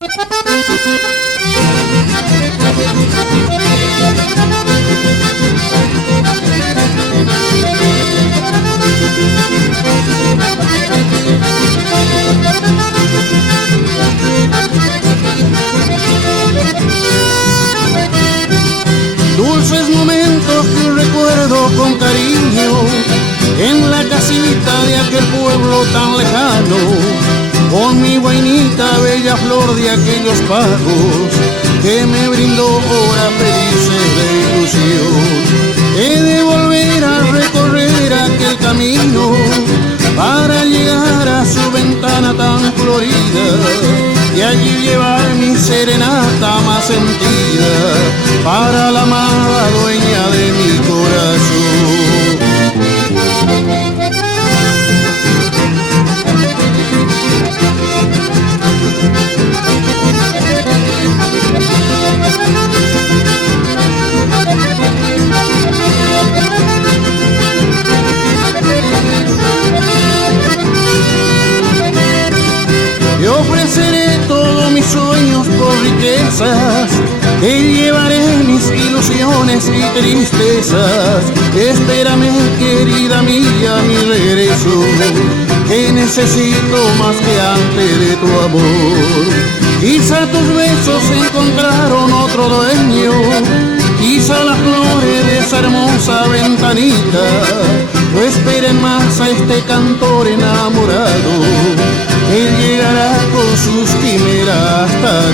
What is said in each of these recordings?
Dulces momentos que recuerdo con cariño en la casita de aquel pueblo tan lejano, con mi guainita, bella flor de aquellos pagos que me brindó horas felices de ilusión. He de volver a recorrer aquel camino para llegar a su ventana tan florida y allí llevar mi serenata más sentida para la amada dueña de mi corazón. Te ofreceré todos mis sueños por riquezas, te llevaré mis ilusiones y tristezas. Espérame, querida mía, mi regreso, que necesito más que antes de tu amor. Quizá tus besos encontraron otro dueño, quizá las flores de esa hermosa ventanita no esperen más a este cantor enamorado. Él llegará con sus quimeras hasta ti.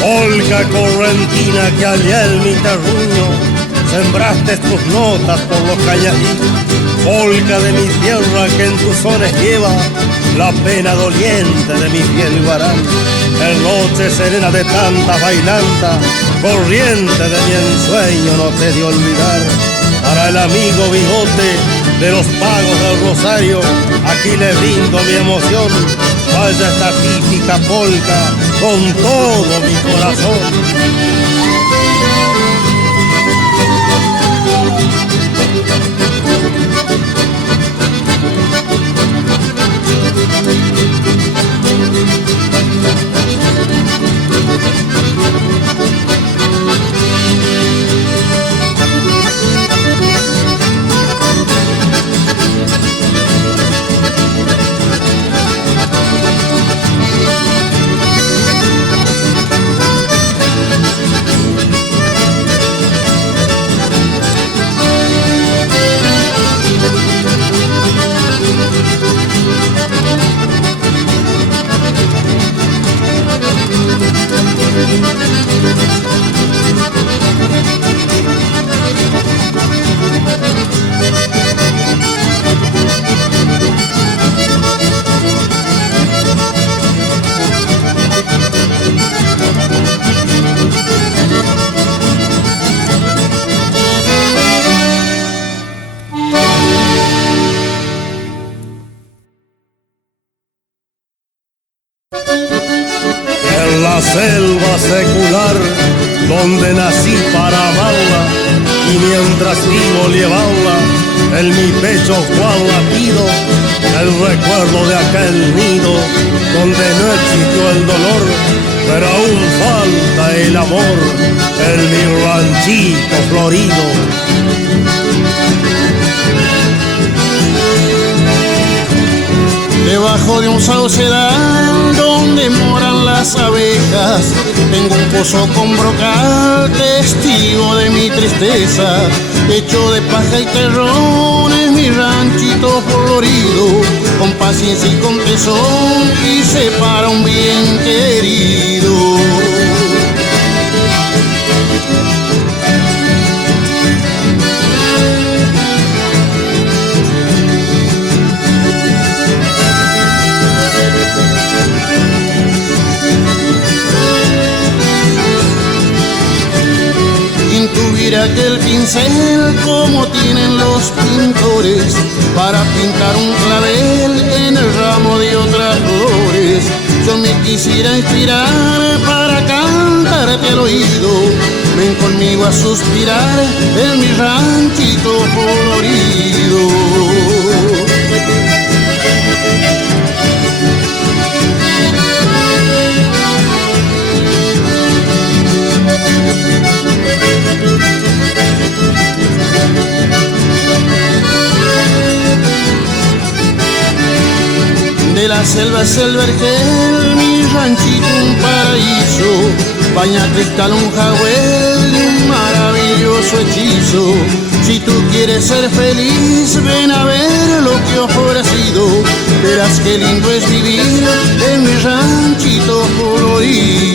Polca correntina que allá en mi terruño sembraste tus notas por los calladitos. Polca de mi tierra que en tus sones lleva la pena doliente de mi fiel guarán. En noche serena de tanta bailanta, corriente de mi ensueño no te de olvidar. Para el amigo bigote de los pagos del Rosario, aquí le brindo mi emoción. Vaya esta típica polca con todo mi corazón. Selva secular donde nací para amarla y mientras vivo llevarla en mi pecho cual latido, el recuerdo de aquel nido donde no existió el dolor, pero aún falta el amor en mi ranchito florido. Debajo de un saucedal donde moran las abejas, tengo un pozo con brocal, testigo de mi tristeza. Hecho de paja y terrones, mi ranchito florido, con paciencia y con tesón hice para un bien querido. Quien tuviera aquel pincel como tienen los pintores para pintar un clavel en el ramo de otras flores, yo me quisiera inspirar para cantarte al oído. Ven conmigo a suspirar en mi ranchito florido. De la selva es el vergel, mi ranchito un paraíso, baña cristal un jagüel y un maravilloso hechizo. Si tú quieres ser feliz, ven a ver lo que he ofrecido, verás qué lindo es vivir en mi ranchito florido.